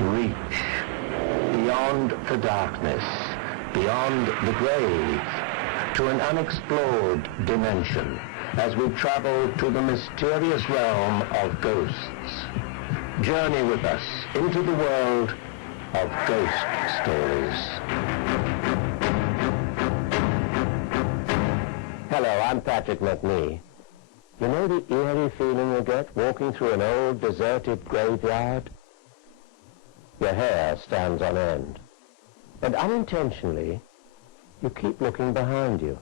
reach beyond the darkness, beyond the grave, to an unexplored dimension as we travel to the mysterious realm of ghosts. Journey with us into the world of ghost stories. Hello, I'm Patrick Macnee. You know the eerie feeling you get walking through an old deserted graveyard? Your hair stands on end. And unintentionally, you keep looking behind you.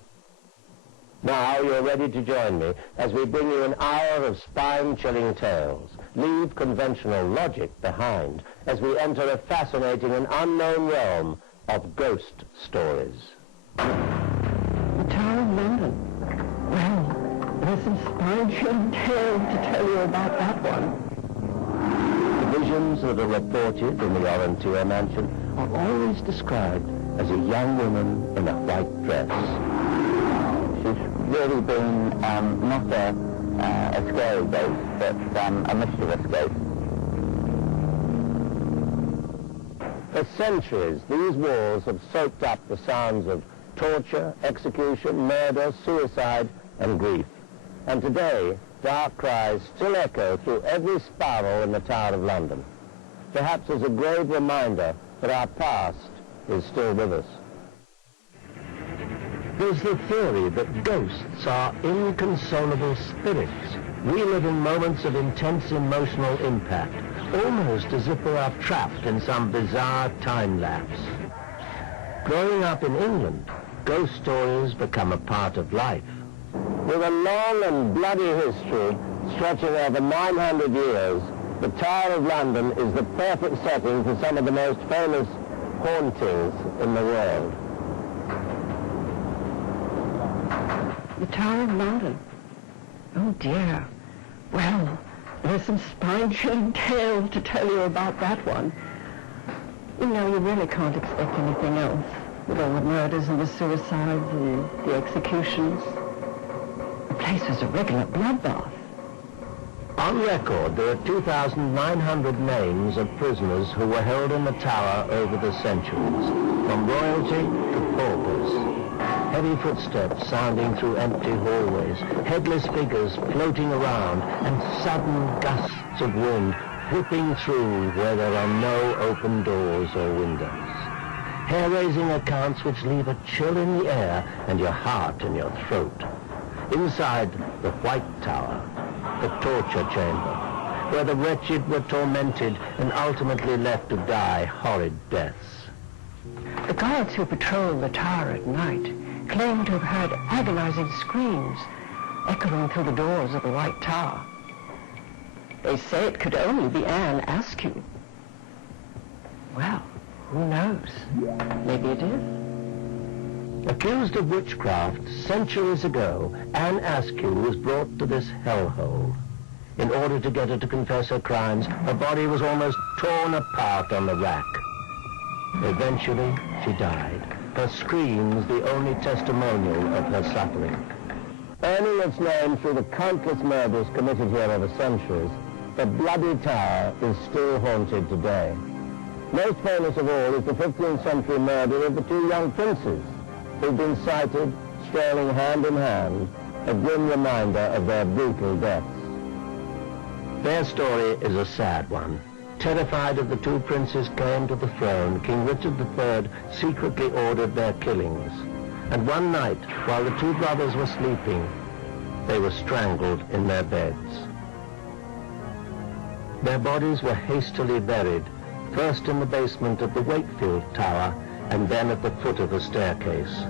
Now you're ready to join me as we bring you an hour of spine-chilling tales. Leave conventional logic behind as we enter a fascinating and unknown realm of ghost stories. The Tower of London. Well, there's some spine-chilling tales to tell you about that one. The visions that are reported in the Orantier mansion are always described as a young woman in a white dress. She's really been not a scary ghost, but a mischievous ghost. For centuries, these walls have soaked up the sounds of torture, execution, murder, suicide, and grief. And today, dark cries still echo through every spiral in the Tower of London, perhaps as a grave reminder that our past is still with us. There's the theory that ghosts are inconsolable spirits, reliving moments of intense emotional impact, almost as if they are trapped in some bizarre time lapse. Growing up in England, ghost stories become a part of life. With a long and bloody history stretching over 900 years, the Tower of London is the perfect setting for some of the most famous hauntings in the world. The Tower of London. Oh dear. Well, there's some spine-chilling tales to tell you about that one. You know, you really can't expect anything else. With all the murders and the suicides and the executions. The place was a regular bloodbath. On record, there are 2,900 names of prisoners who were held in the tower over the centuries, from royalty to paupers. Heavy footsteps sounding through empty hallways, headless figures floating around, and sudden gusts of wind whipping through where there are no open doors or windows. Hair-raising accounts which leave a chill in the air and your heart in your throat. Inside the White Tower, the torture chamber, where the wretched were tormented and ultimately left to die horrid deaths. The guards who patrol the tower at night claim to have heard agonizing screams echoing through the doors of the White Tower. They say it could only be Anne Askew. Well, who knows? Maybe it is. Accused of witchcraft centuries ago, Anne Askew was brought to this hellhole. In order to get her to confess her crimes, her body was almost torn apart on the rack. Eventually, she died, her screams the only testimonial of her suffering. Earning its name through the countless murders committed here over centuries, the Bloody Tower is still haunted today. Most famous of all is the 15th century murder of the two young princes, who've been sighted strolling hand in hand, a grim reminder of their brutal deaths. Their story is a sad one. Terrified of the two princes' claim to the throne, King Richard III secretly ordered their killings. And one night, while the two brothers were sleeping, they were strangled in their beds. Their bodies were hastily buried, first in the basement of the Wakefield Tower, and then at the foot of the staircase.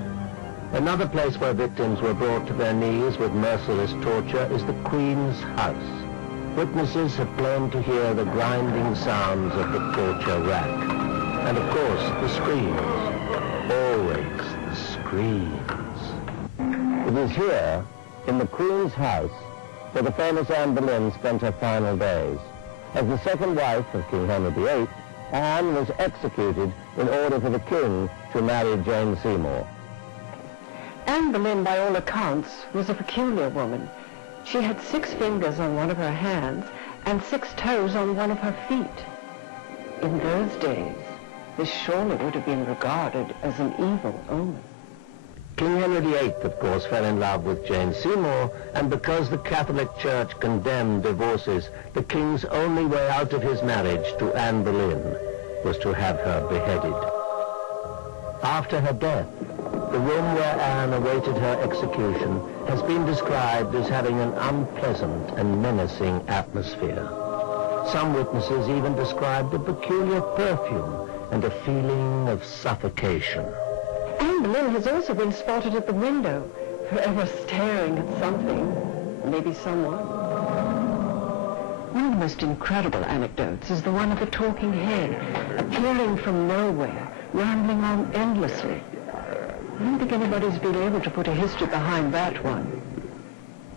Another place where victims were brought to their knees with merciless torture is the Queen's House. Witnesses have claimed to hear the grinding sounds of the torture rack. And of course, the screams. Always the screams. It is here, in the Queen's House, where the famous Anne Boleyn spent her final days. As the second wife of King Henry VIII, Anne was executed in order for the king to marry Jane Seymour. Anne Boleyn, by all accounts, was a peculiar woman. She had 6 fingers on one of her hands and 6 toes on one of her feet. In those days, this surely would have been regarded as an evil omen. King Henry VIII, of course, fell in love with Jane Seymour, and because the Catholic Church condemned divorces, the king's only way out of his marriage to Anne Boleyn was to have her beheaded. After her death, the room where Anne awaited her execution has been described as having an unpleasant and menacing atmosphere. Some witnesses even described a peculiar perfume and a feeling of suffocation. Anne Boleyn has also been spotted at the window, forever staring at something, maybe someone. One of the most incredible anecdotes is the one of the talking head, appearing from nowhere, rambling on endlessly. I don't think anybody's been able to put a history behind that one.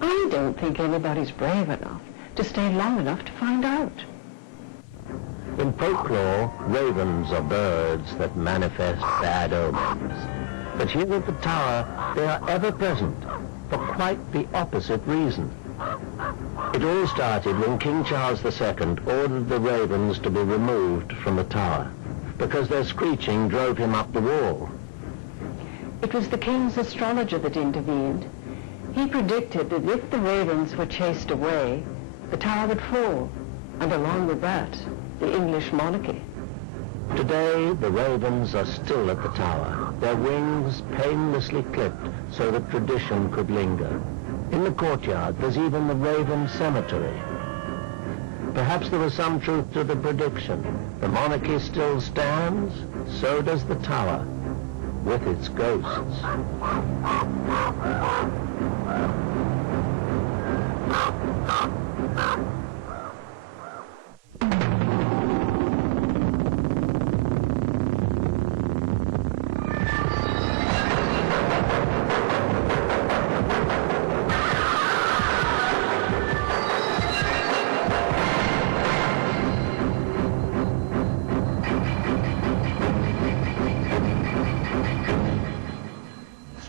I don't think anybody's brave enough to stay long enough to find out. In folklore, ravens are birds that manifest bad omens. But here at the tower, they are ever present, for quite the opposite reason. It all started when King Charles II ordered the ravens to be removed from the tower, because their screeching drove him up the wall. It was the king's astrologer that intervened. He predicted that if the ravens were chased away, the tower would fall, and along with that, the English monarchy. Today, the ravens are still at the tower, their wings painlessly clipped so that tradition could linger. In the courtyard, there's even the Raven Cemetery. Perhaps there was some truth to the prediction. The monarchy still stands, so does the tower, with its ghosts.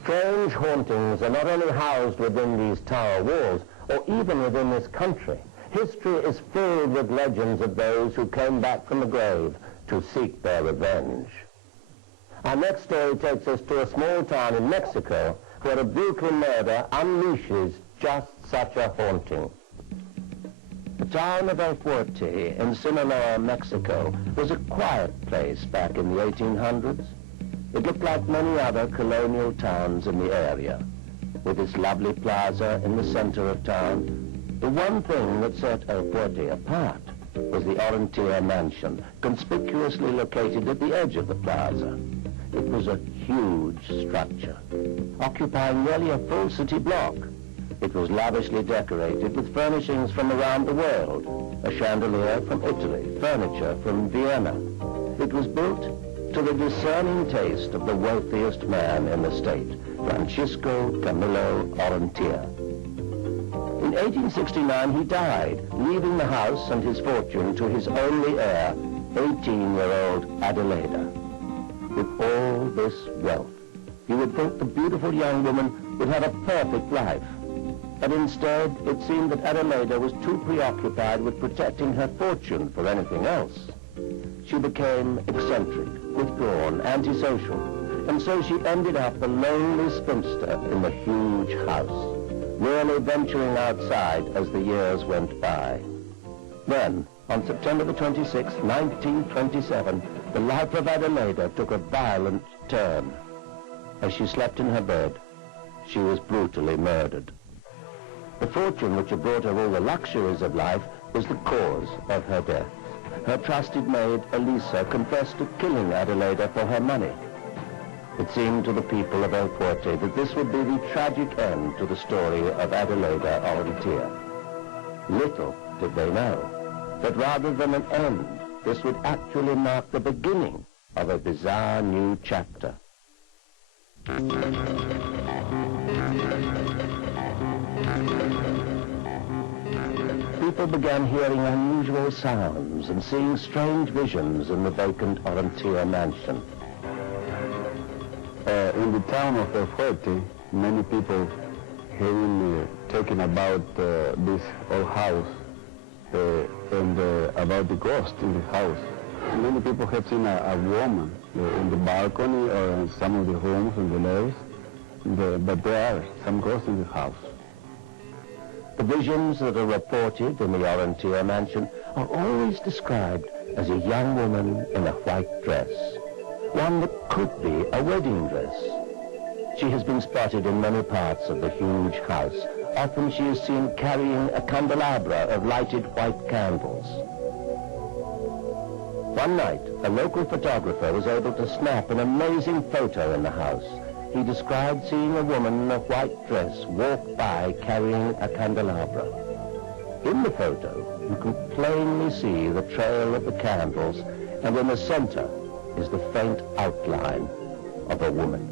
Strange hauntings are not only housed within these tower walls, or even within this country. History is filled with legends of those who came back from the grave to seek their revenge. Our next story takes us to a small town in Mexico where a brutal murder unleashes just such a haunting. The town of El Fuerte in Sinaloa, Mexico, was a quiet place back in the 1800s. It looked like many other colonial towns in the area. With its lovely plaza in the center of town, the one thing that set El Fuerte apart was the Orontia mansion, conspicuously located at the edge of the plaza. It was a huge structure, occupying nearly a full city block. It was lavishly decorated with furnishings from around the world, a chandelier from Italy, furniture from Vienna. It was built to the discerning taste of the wealthiest man in the state, Francisco Camilo Orontia. In 1869, he died, leaving the house and his fortune to his only heir, 18-year-old Adelaida. With all this wealth, you would think the beautiful young woman would have a perfect life. But instead, it seemed that Adelaida was too preoccupied with protecting her fortune for anything else. She became eccentric, withdrawn, antisocial, and so she ended up a lonely spinster in the huge house, rarely venturing outside as the years went by. Then, on September the 26th, 1927, the life of Adelaida took a violent turn. As she slept in her bed, she was brutally murdered. The fortune which had brought her all the luxuries of life was the cause of her death. Her trusted maid, Elisa, confessed to killing Adelaida for her money. It seemed to the people of El Fuerte that this would be the tragic end to the story of Adelaida Orontia. Little did they know that rather than an end, this would actually mark the beginning of a bizarre new chapter. People began hearing unusual sounds and seeing strange visions in the vacant Orontia mansion. In the town of El Fuerte, many people hearing talking about this old house and about the ghost in the house. Many people have seen a woman in the balcony or in some of the homes in the laws, but there are some ghosts in the house. The visions that are reported in the Orontia mansion are always described as a young woman in a white dress, one that could be a wedding dress. She has been spotted in many parts of the huge house. Often she is seen carrying a candelabra of lighted white candles. One night, a local photographer was able to snap an amazing photo in the house. He described seeing a woman in a white dress walk by carrying a candelabra. In the photo, you can plainly see the trail of the candles, and in the center is the faint outline of a woman.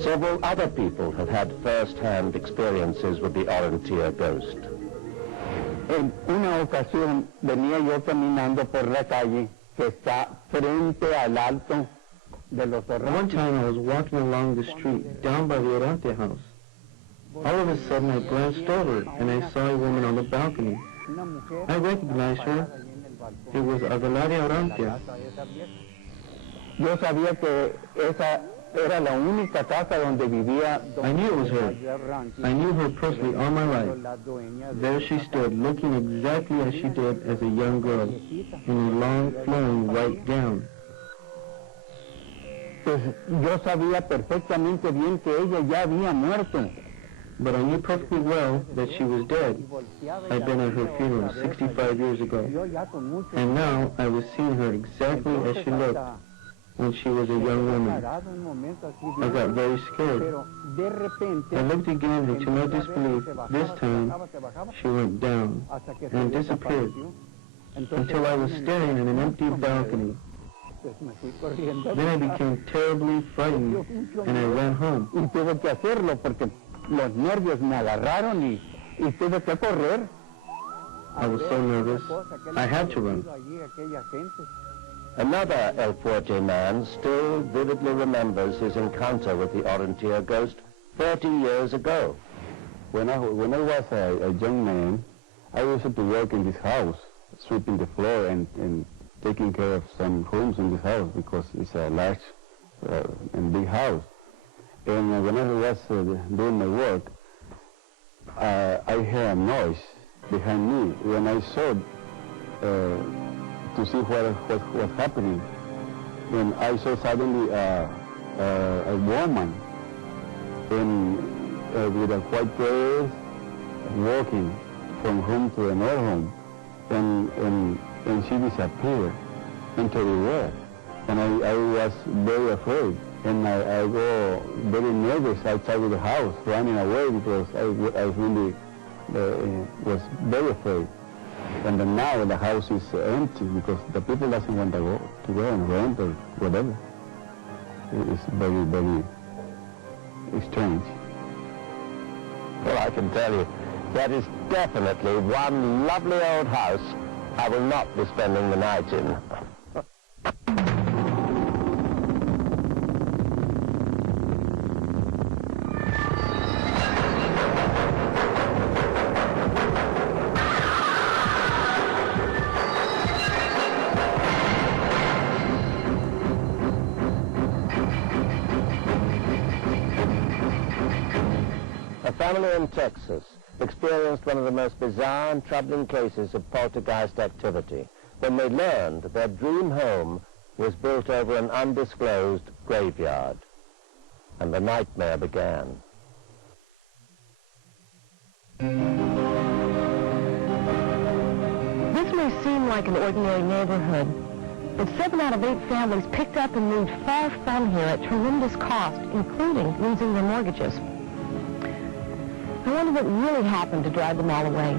Several other people have had first-hand experiences with the Orontia ghost. En una ocasión venía yo caminando por la calle que está frente al alto de los One time I was walking along the street down by the Orontia house. All of a sudden I glanced over and I saw a woman on the balcony. I recognized her. It was Adelaria Orontia. Yo sabía que esa era la única casa donde vivía. I knew it was her. I knew her personally all my life. There she stood, looking exactly as she did as a young girl, in a long, flowing white gown. Pues yo sabía perfectamente bien que ella ya había muerto. But I knew perfectly well that she was dead. I'd been at her funeral 65 years ago. And now I was seeing her exactly as she looked when she was a young woman. I got very scared. I looked again, and to my disbelief, this time she went down and disappeared until I was staring at an empty balcony. Then I became terribly frightened and I ran home. Y tuve que hacerlo porque los nervios me agarraron y tuve que correr. I was so nervous, I had to run. Another El Fuerte man still vividly remembers his encounter with the Orontia ghost 30 years ago. When I was a young man, I used to work in this house, sweeping the floor and taking care of some rooms in this house because it's a large and big house. And when I was doing my work, I heard a noise behind me. When I saw to see what was happening, and I saw suddenly a woman with a white dress walking from home to another home, and she disappeared into the air. And I was very afraid, and I go very nervous outside of the house, running away because I really was very afraid. And then now the house is empty because the people doesn't want to go and rent or whatever. It's very, very strange. Well, I can tell you, that is definitely one lovely old house I will not be spending the night in. A family in Texas experienced one of the most bizarre and troubling cases of poltergeist activity when they learned that their dream home was built over an undisclosed graveyard. And the nightmare began. This may seem like an ordinary neighborhood, but 7 out of 8 families picked up and moved far from here at tremendous cost, including losing their mortgages. I wonder what really happened to drive them all away.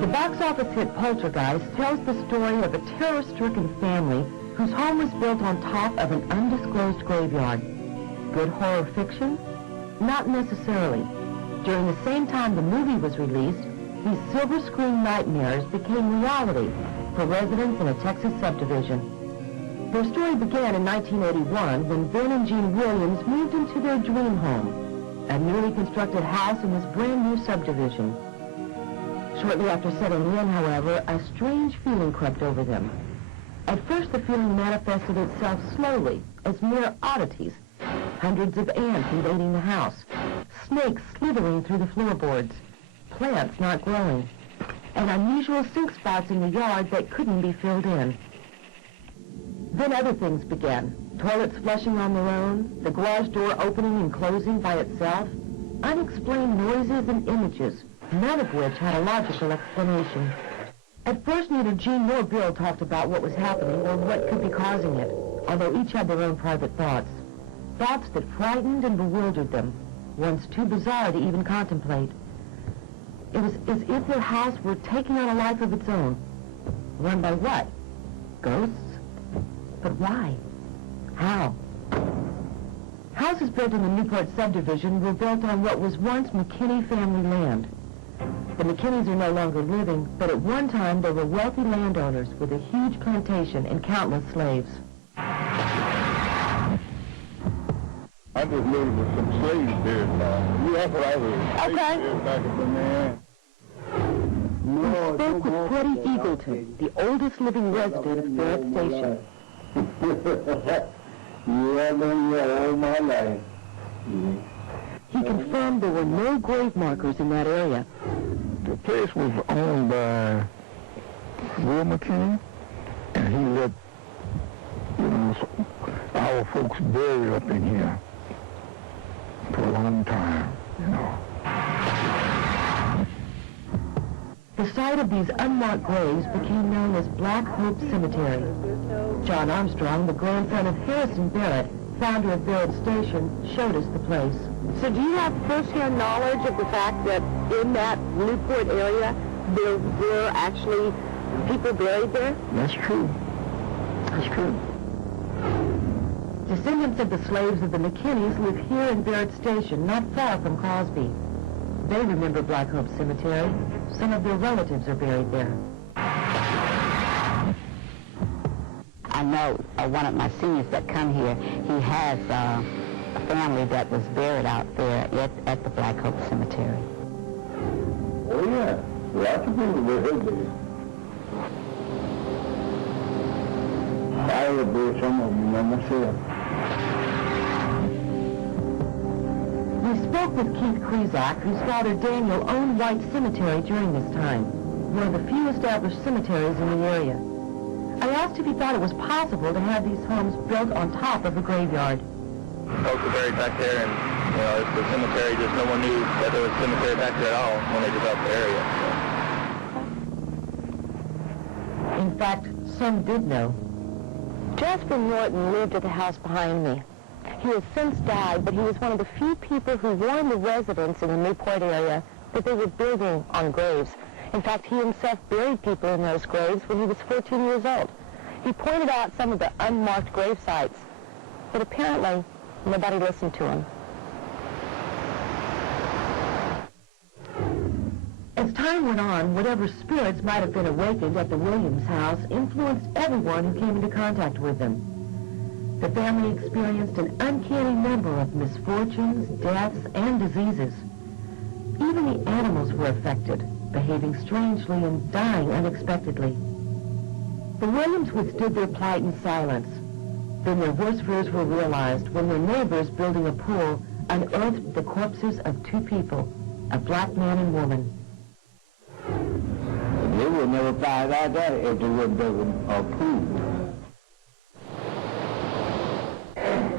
The box office hit Poltergeist tells the story of a terror-stricken family whose home was built on top of an undisclosed graveyard. Good horror fiction? Not necessarily. During the same time the movie was released, these silver screen nightmares became reality for residents in a Texas subdivision. Their story began in 1981 when Ben and Jean Williams moved into their dream home. a newly constructed house in this brand new subdivision. Shortly after settling in, however, a strange feeling crept over them. At first, the feeling manifested itself slowly as mere oddities. Hundreds of ants invading the house, snakes slithering through the floorboards, plants not growing, and unusual sink spots in the yard that couldn't be filled in. Then other things began. Toilets flushing on their own, the garage door opening and closing by itself, unexplained noises and images, none of which had a logical explanation. At first, neither Jean nor Bill talked about what was happening or what could be causing it, although each had their own private thoughts. Thoughts that frightened and bewildered them, once too bizarre to even contemplate. It was as if their house were taking on a life of its own. Run by what? Ghosts? But why? How? Houses built in the Newport subdivision were built on what was once McKinney family land. The McKinneys are no longer living, but at one time they were wealthy landowners with a huge plantation and countless slaves. I just lived with some slaves there now. That's what I was. Okay. Back up in there. We spoke with Freddie Eagleton, the oldest living resident of Barrett Station. Yeah, I've been here all my life. He confirmed there were no grave markers in that area. The place was owned by Will McKinney, and he let, our folks buried up in here for a long time, The site of these unmarked graves became known as Black Hope Cemetery. John Armstrong, the grandson of Harrison Barrett, founder of Barrett Station, showed us the place. So do you have first-hand knowledge of the fact that in that Newport area there were actually people buried there? That's true. That's true. Descendants of the slaves of the McKinneys live here in Barrett Station, not far from Crosby. They remember Black Hope Cemetery. Some of their relatives are buried there. I know one of my seniors that come here, he has a family that was buried out there at the Black Hope Cemetery. Oh, yeah. Lots of people were there. I would bury some of them myself. We spoke with Keith Krizak, whose father Daniel owned White Cemetery during this time, one of the few established cemeteries in the area. I asked if he thought it was possible to have these homes built on top of a graveyard. Folks were buried back there, and it's the cemetery. Just no one knew that there was a cemetery back there at all when they developed the area. So. In fact, some did know. Jasper Norton lived at the house behind me. He has since died, but he was one of the few people who warned the residents in the Newport area that they were building on graves. In fact, he himself buried people in those graves when he was 14 years old. He pointed out some of the unmarked grave sites, but apparently nobody listened to him. As time went on, whatever spirits might have been awakened at the Williams house influenced everyone who came into contact with them. The family experienced an uncanny number of misfortunes, deaths, and diseases. Even the animals were affected, behaving strangely and dying unexpectedly. The Williams withstood their plight in silence. Then their worst fears were realized when their neighbors building a pool unearthed the corpses of two people, a black man and woman. They would never find out that if they wouldn't build a pool.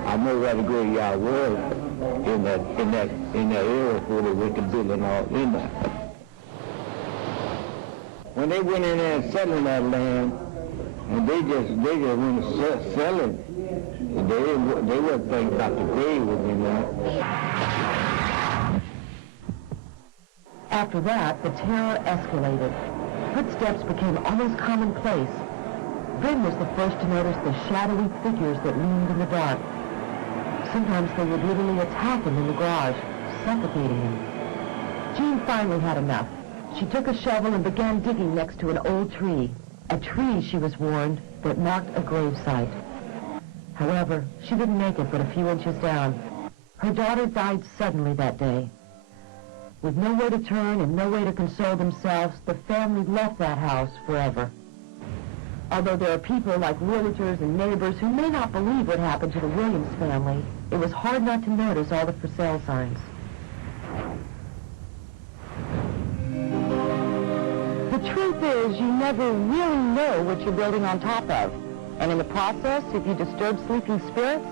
I know where the graveyard was in that area where they went to building all in there. When they went in there and settled that land, and they just went to sell it, they weren't thinking about the grave was in there. After that, the terror escalated. Footsteps became almost commonplace. Ben was the first to notice the shadowy figures that loomed in the dark. Sometimes they would literally attack him in the garage, suffocating him. Jean finally had enough. She took a shovel and began digging next to an old tree. A tree, she was warned, that marked a grave site. However, she didn't make it but a few inches down. Her daughter died suddenly that day. With nowhere to turn and no way to console themselves, the family left that house forever. Although there are people like realtors and neighbors who may not believe what happened to the Williams family, it was hard not to notice all the for sale signs. The truth is, you never really know what you're building on top of. And in the process, if you disturb sleeping spirits,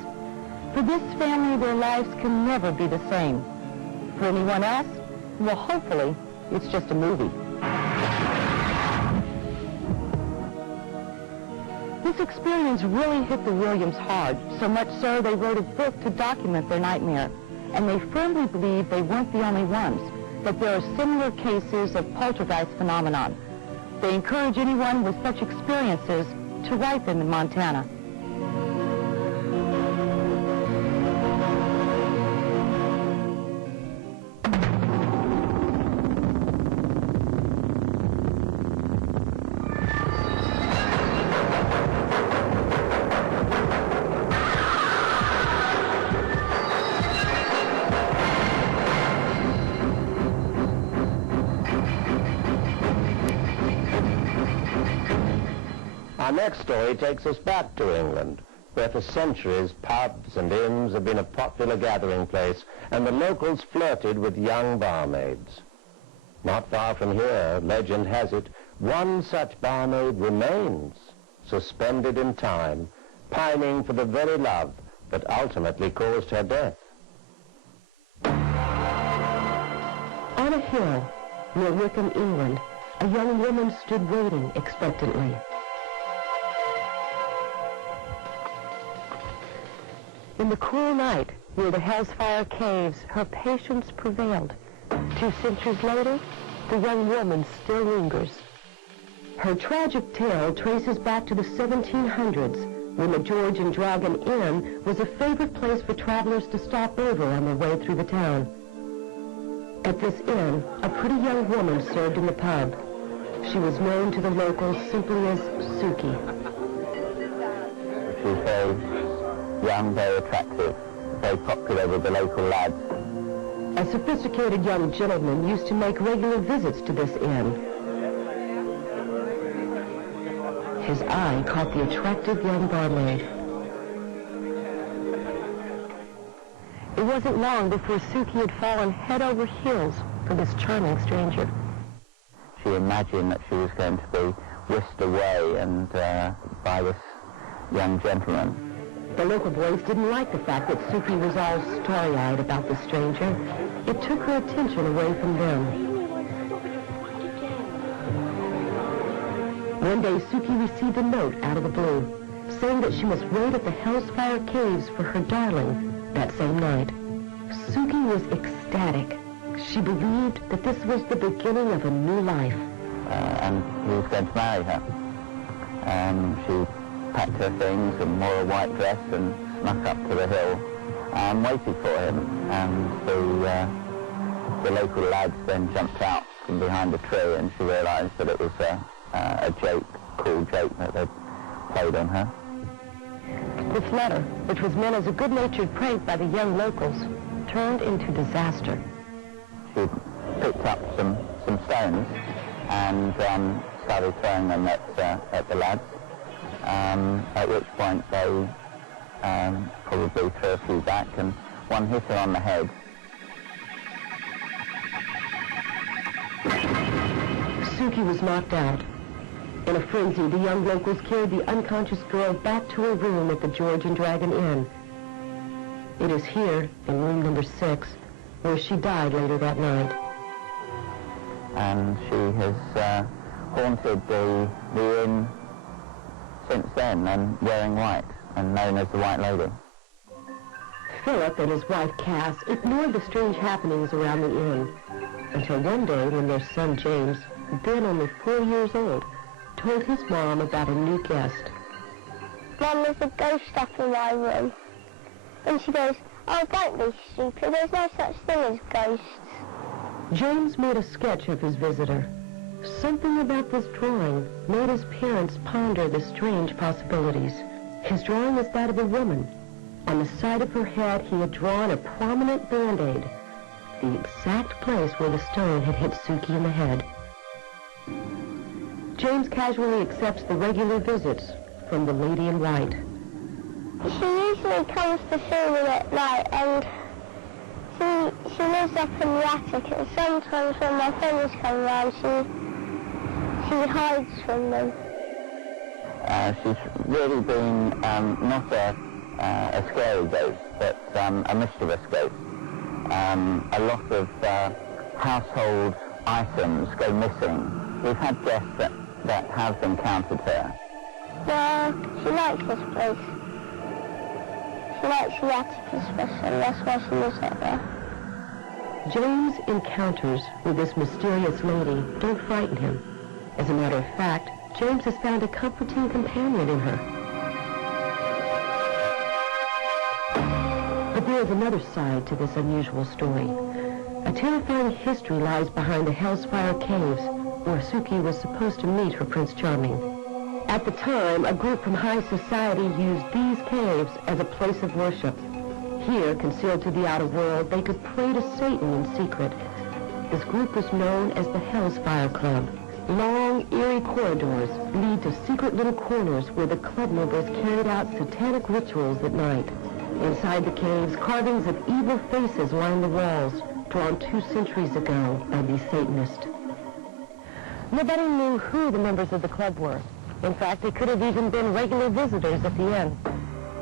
for this family, their lives can never be the same. For anyone else, well, hopefully, it's just a movie. This experience really hit the Williams hard, so much so they wrote a book to document their nightmare. And they firmly believe they weren't the only ones, that there are similar cases of poltergeist phenomenon. They encourage anyone with such experiences to write them in Montana. Our next story takes us back to England, where for centuries pubs and inns have been a popular gathering place, and the locals flirted with young barmaids. Not far from here, legend has it, one such barmaid remains, suspended in time, pining for the very love that ultimately caused her death. On a hill near Wickham, England, a young woman stood waiting expectantly. In the cool night, near the Hellfire Caves, her patience prevailed. 2 centuries later, the young woman still lingers. Her tragic tale traces back to the 1700s, when the George and Dragon Inn was a favorite place for travelers to stop over on their way through the town. At this inn, a pretty young woman served in the pub. She was known to the locals simply as Suki. She's very young, very attractive, very popular with the local lads. A sophisticated young gentleman used to make regular visits to this inn. His eye caught the attractive young barmaid. It wasn't long before Suki had fallen head over heels for this charming stranger. She imagined that she was going to be whisked away and by this young gentleman. The local boys didn't like the fact that Suki was all starry-eyed about the stranger. It took her attention away from them. One day, Suki received a note out of the blue, saying that she must wait at the Hellfire Caves for her darling that same night. Suki was ecstatic. She believed that this was the beginning of a new life. And he was going to marry her. She packed her things and wore a white dress and snuck up to the hill and waited for him. And the local lads then jumped out from behind a tree, and she realised that it was a joke, cruel joke that they'd played on her. This letter, which was meant as a good-natured prank by the young locals, turned into disaster. She picked up some stones and started throwing them at the lads. At which point they probably threw a few back, and one hit her on the head. Suki was knocked out. In a frenzy, the young locals carried the unconscious girl back to her room at the George and Dragon Inn. It is here, in room number 6, where she died later that night. And she has haunted the inn since then, and wearing white, and known as the White Lady. Philip and his wife Cass ignored the strange happenings around the inn, until one day when their son James, then only 4 years old, told his mom about a new guest. Mum, there's a ghost up in my room. And she goes, oh, don't be stupid, there's no such thing as ghosts. James made a sketch of his visitor. Something about this drawing made his parents ponder the strange possibilities. His drawing is that of a woman, On the side of her head, he had drawn a prominent band-aid, the exact place where the stone had hit Suki in the head. James casually accepts the regular visits from the lady in white. She usually comes to see me at night, and she lives up in the attic, and sometimes when my friends come around, she hides from them. She's really been not a scary ghost, but a mischievous ghost. A lot of household items go missing. We've had guests that have encountered her. Well, she likes this place. She likes the attic especially, that's why she lives up there. James' encounters with this mysterious lady don't frighten him. As a matter of fact, James has found a comforting companion in her. But there is another side to this unusual story. A terrifying history lies behind the Hellspire Caves, where Suki was supposed to meet her Prince Charming. At the time, a group from high society used these caves as a place of worship. Here, concealed to the outer world, they could pray to Satan in secret. This group was known as the Hellspire Club. Long, eerie corridors lead to secret little corners where the club members carried out satanic rituals at night. Inside the caves, carvings of evil faces line the walls, drawn 2 centuries ago by these Satanists. Nobody knew who the members of the club were. In fact, it could have even been regular visitors at the inn.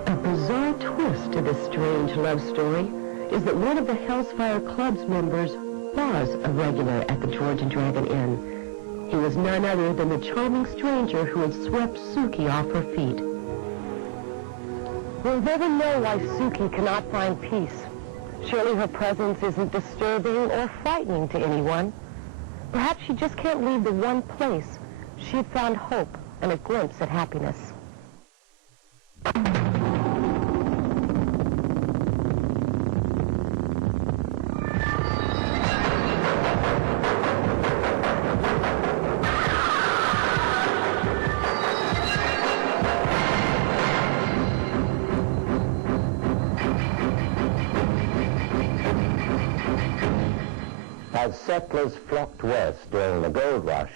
A bizarre twist to this strange love story is that one of the Hellspire Club's members was a regular at the George and Dragon Inn. He was none other than the charming stranger who had swept Suki off her feet. We'll never know why Suki cannot find peace. Surely her presence isn't disturbing or frightening to anyone. Perhaps she just can't leave the one place she had found hope and a glimpse at happiness. As settlers flocked west during the gold rush,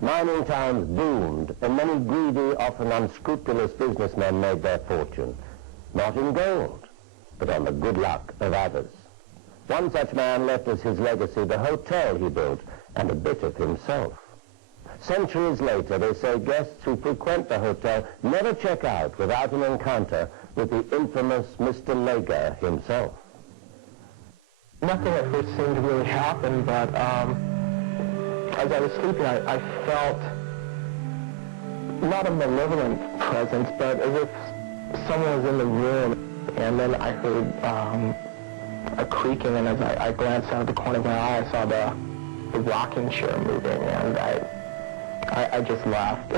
mining towns boomed, and many greedy, often unscrupulous businessmen made their fortune, not in gold, but on the good luck of others. One such man left as his legacy the hotel he built and a bit of himself. Centuries later, they say guests who frequent the hotel never check out without an encounter with the infamous Mr. Lager himself. Nothing at first seemed to really happen, but as I was sleeping, I felt not a malevolent presence, but as if someone was in the room. And then I heard a creaking, and as I glanced out of the corner of my eye, I saw the rocking chair moving, and I just laughed.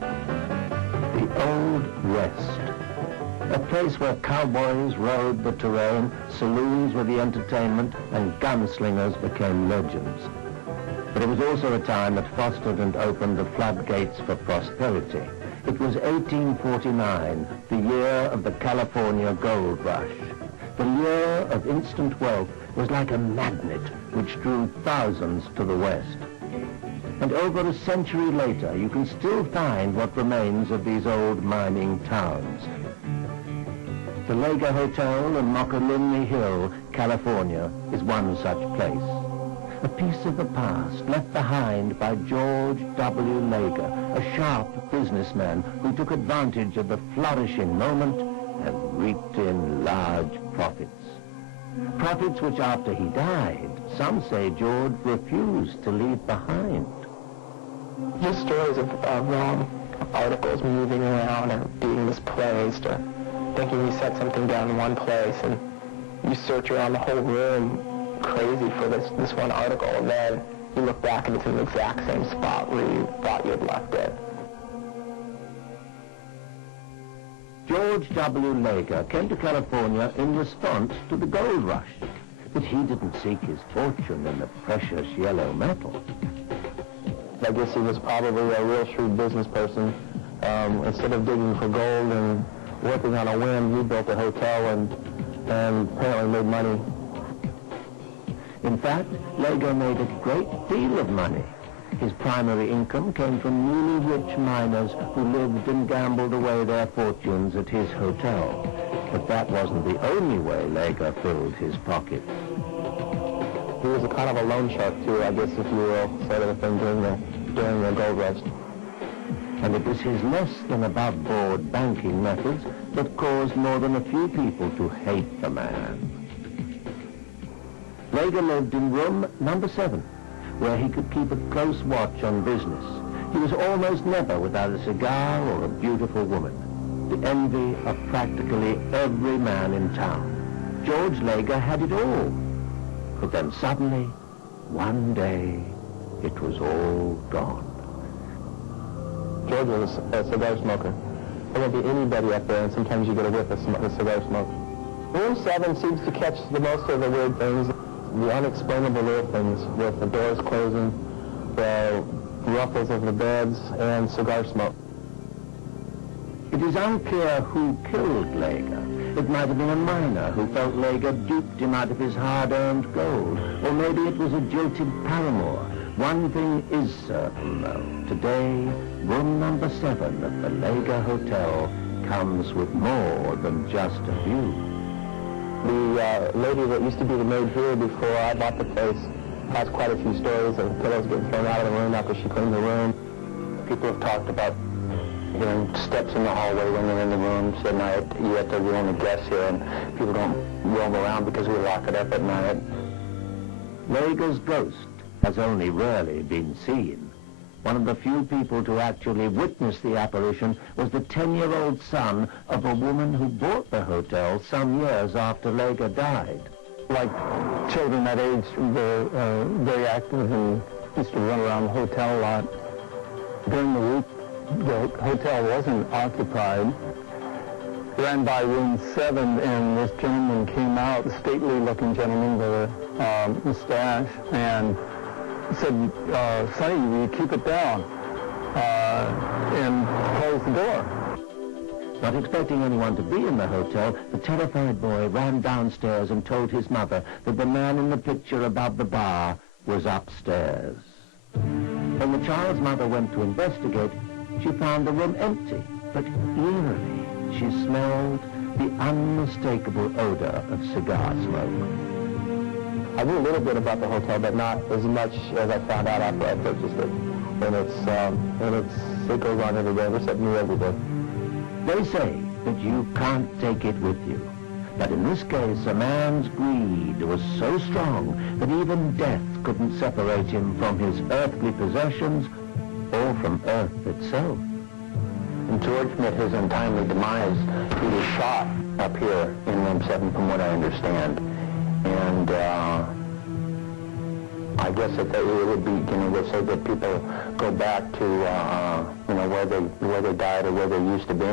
The Old West. A place where cowboys rode the terrain, saloons were the entertainment, and gunslingers became legends. But it was also a time that fostered and opened the floodgates for prosperity. It was 1849, the year of the California gold rush. The lure of instant wealth was like a magnet which drew thousands to the west. And over a century later, you can still find what remains of these old mining towns. The Lager Hotel on Mokelumne Hill, California, is one such place. A piece of the past left behind by George W. Lager, a sharp businessman who took advantage of the flourishing moment and reaped in large profits. Profits which after he died, some say George refused to leave behind. Just stories of articles moving around or being misplaced, or thinking you set something down in one place and you search around the whole room crazy for this one article, and then you look back and it's in the exact same spot where you thought you had left it. George W. Lager came to California in response to the gold rush, but he didn't seek his fortune in the precious yellow metal. I guess he was probably a real shrewd business person. Instead of digging for gold and working on a whim, rebuilt a hotel and apparently made money. In fact, Lager made a great deal of money. His primary income came from newly rich miners who lived and gambled away their fortunes at his hotel. But that wasn't the only way Lager filled his pockets. He was a kind of a loan shark too, I guess, if you will, sort of a thing during the gold rush. And it was his less than above-board banking methods that caused more than a few people to hate the man. Lager lived in room number 7, where he could keep a close watch on business. He was almost never without a cigar or a beautiful woman, the envy of practically every man in town. George Lager had it all. But then suddenly, one day, it was all gone. George was a cigar smoker. There won't be anybody up there, and sometimes you get a whiff of cigar smoke. Room 7 seems to catch the most of the weird things, the unexplainable little things, with the doors closing, the ruffles of the beds, and cigar smoke. It is unclear who killed Lager. It might have been a miner who felt Lager duped him out of his hard-earned gold, or maybe it was a jilted paramour. One thing is certain, though. Today, room number 7 at the Lager Hotel comes with more than just a view. The lady that used to be the maid here before I bought the place has quite a few stories of pillows getting thrown out of the room after she cleaned the room. People have talked about hearing steps in the hallway when they're in the rooms at night. You have to be only guests here, and people don't roam around because we lock it up at night. Lager's ghost has only rarely been seen. One of the few people to actually witness the apparition was the 10-year-old son of a woman who bought the hotel some years after Lager died. Like children that age, they're very active and used to run around the hotel a lot. During the week, the hotel wasn't occupied. Ran by room 7, and this gentleman came out, a stately-looking gentleman with a mustache, and said, Sonny, will you keep it down? And closed the door. Not expecting anyone to be in the hotel, the terrified boy ran downstairs and told his mother that the man in the picture above the bar was upstairs. When the child's mother went to investigate, she found the room empty, but eerily she smelled the unmistakable odor of cigar smoke. I knew a little bit about the hotel, but not as much as I found out after I purchased it. And it goes on every day. There's something new every day. They say that you can't take it with you. But in this case, a man's greed was so strong that even death couldn't separate him from his earthly possessions or from Earth itself. When George met his untimely demise, he was shot up here in room 7, from what I understand. And I guess that it would be, they say that people go back to, where they died or where they used to be.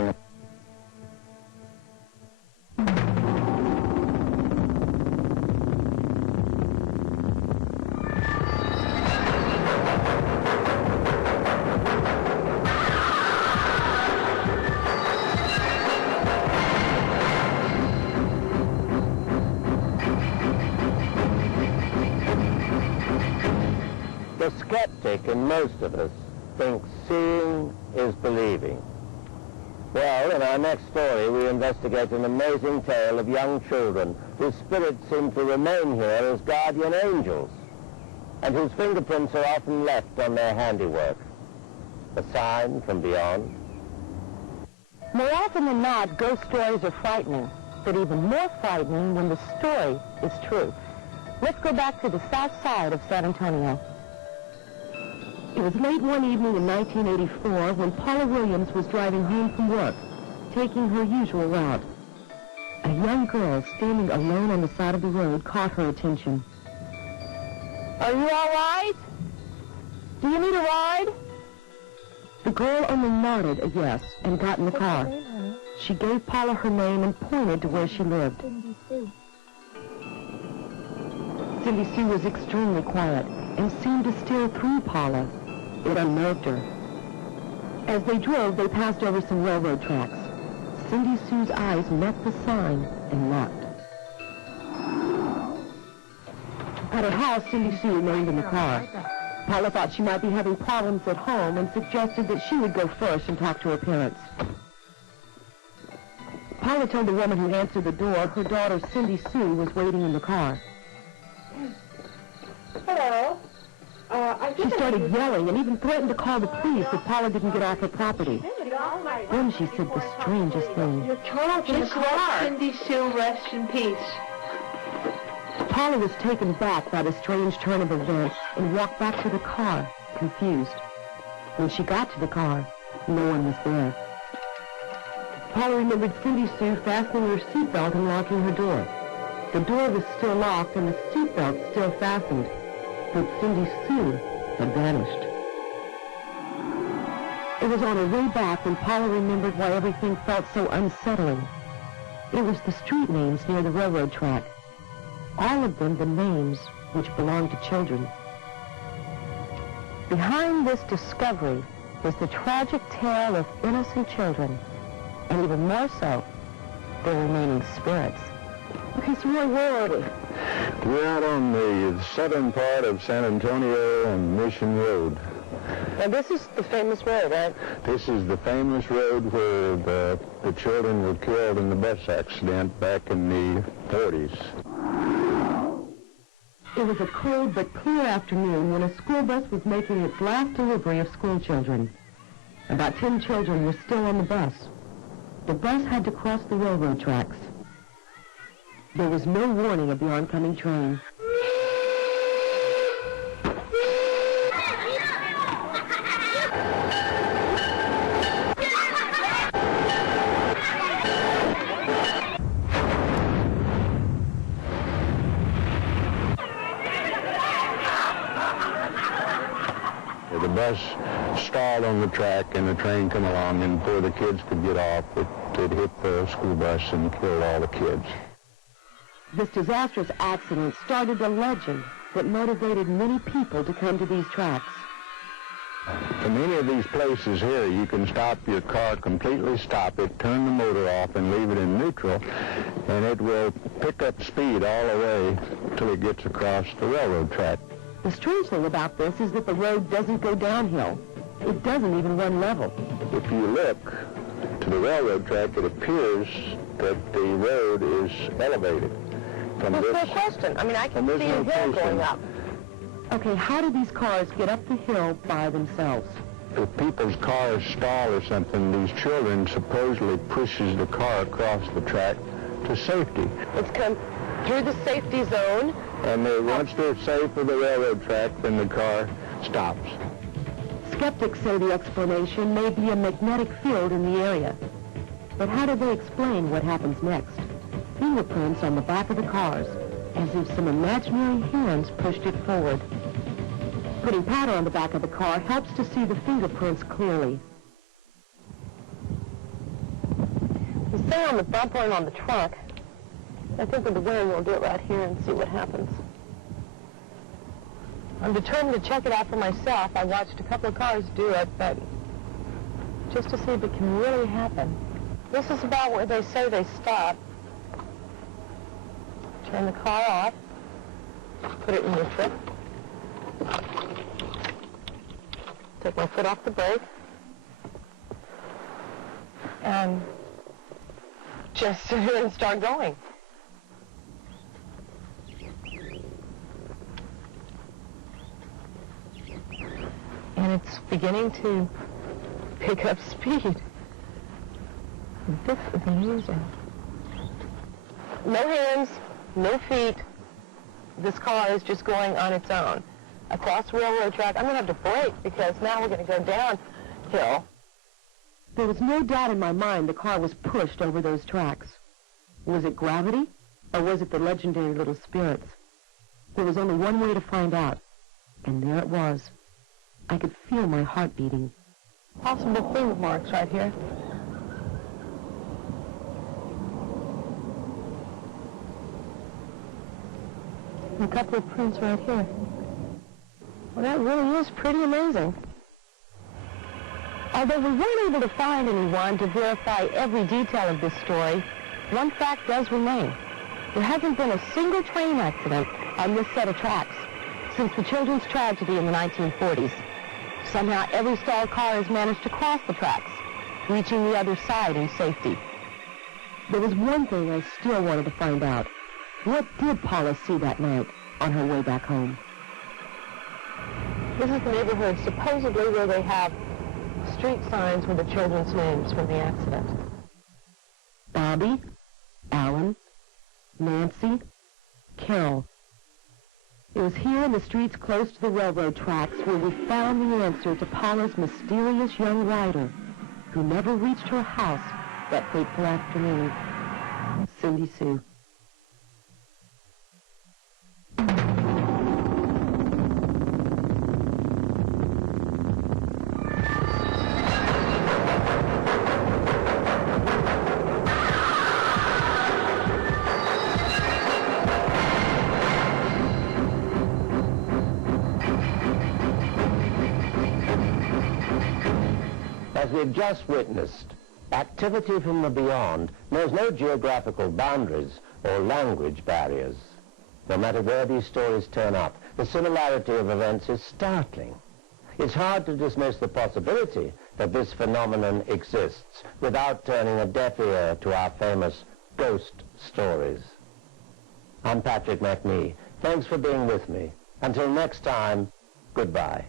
The skeptic in most of us thinks seeing is believing. Well, in our next story, we investigate an amazing tale of young children whose spirits seem to remain here as guardian angels, and whose fingerprints are often left on their handiwork. A sign from beyond. More often than not, ghost stories are frightening, but even more frightening when the story is true. Let's go back to the south side of San Antonio. It was late one evening in 1984 when Paula Williams was driving home from work, taking her usual route. A young girl standing alone on the side of the road caught her attention. "Are you all right? Do you need a ride?" The girl only nodded a yes and got in the car. She gave Paula her name and pointed to where she lived. Cindy Sue was extremely quiet and seemed to steer through Paula. It unnerved her. As they drove, they passed over some railroad tracks. Cindy Sue's eyes met the sign and locked. At her house, Cindy Sue remained in the car. Paula thought she might be having problems at home and suggested that she would go first and talk to her parents. Paula told the woman who answered the door her daughter Cindy Sue was waiting in the car. Hello. She started yelling and even threatened to call the police if Paula didn't get off her property. Then she said the strangest thing. Your child's in the car. Cindy Sue, rest in peace. Paula was taken back by the strange turn of events and walked back to the car, confused. When she got to the car, no one was there. Paula remembered Cindy Sue fastening her seatbelt and locking her door. The door was still locked and the seatbelt still fastened, but Cindy Sue had vanished. It was on her way back when Paula remembered why everything felt so unsettling. It was the street names near the railroad track. All of them the names which belonged to children. Behind this discovery was the tragic tale of innocent children, and even more so, their remaining spirits. Okay, so where are we? We're out on the southern part of San Antonio and Mission Road. Now this is the famous road, right? This is the famous road where the children were killed in the bus accident back in the 40s. It was a cold but clear afternoon when a school bus was making its last delivery of school children. About 10 children were still on the bus. The bus had to cross the railroad tracks. There was no warning of the oncoming train. The bus stalled on the track and the train come along, and before the kids could get off, it hit the school bus and killed all the kids. This disastrous accident started a legend that motivated many people to come to these tracks. From any of these places here, you can stop your car, completely stop it, turn the motor off, and leave it in neutral, and it will pick up speed all the way till it gets across the railroad track. The strange thing about this is that the road doesn't go downhill. It doesn't even run level. If you look to the railroad track, it appears that the road is elevated. That's no question. I mean, I can see a hill going up. Okay, how do these cars get up the hill by themselves? If people's cars stall or something, these children supposedly pushes the car across the track to safety. It's come through the safety zone. And once they're safe with the railroad track, then the car stops. Skeptics say the explanation may be a magnetic field in the area. But how do they explain what happens next? Fingerprints on the back of the cars, as if some imaginary hands pushed it forward. Putting powder on the back of the car helps to see the fingerprints clearly. You stay on the bumper and on the trunk. I think with the wind we'll do it right here and see what happens. I'm determined to check it out for myself. I watched a couple of cars do it, but just to see if it can really happen. This is about where they say they stop. Turn the car off. Put it in neutral. Take my foot off the brake. And just sit here and start going. And it's beginning to pick up speed. This is amazing. No hands, no feet. This car is just going on its own. Across the railroad track, I'm going to have to brake because now we're going to go downhill. There was no doubt in my mind the car was pushed over those tracks. Was it gravity, or was it the legendary little spirits? There was only one way to find out, and there it was. I could feel my heart beating. Possible finger marks right here. And a couple of prints right here. Well, that really is pretty amazing. Although we weren't able to find anyone to verify every detail of this story, one fact does remain. There hasn't been a single train accident on this set of tracks since the children's tragedy in the 1940s. Somehow every stalled car has managed to cross the tracks, reaching the other side in safety. There was one thing I still wanted to find out. What did Paula see that night on her way back home? This is the neighborhood supposedly where they have street signs with the children's names from the accident. Bobby, Alan, Nancy, Carol. It was here in the streets close to the railroad tracks where we found the answer to Paula's mysterious young rider who never reached her house that fateful afternoon. Cindy Sue. As we've just witnessed, activity from the beyond knows no geographical boundaries or language barriers. No matter where these stories turn up, the similarity of events is startling. It's hard to dismiss the possibility that this phenomenon exists without turning a deaf ear to our famous ghost stories. I'm Patrick Macnee. Thanks for being with me. Until next time, goodbye.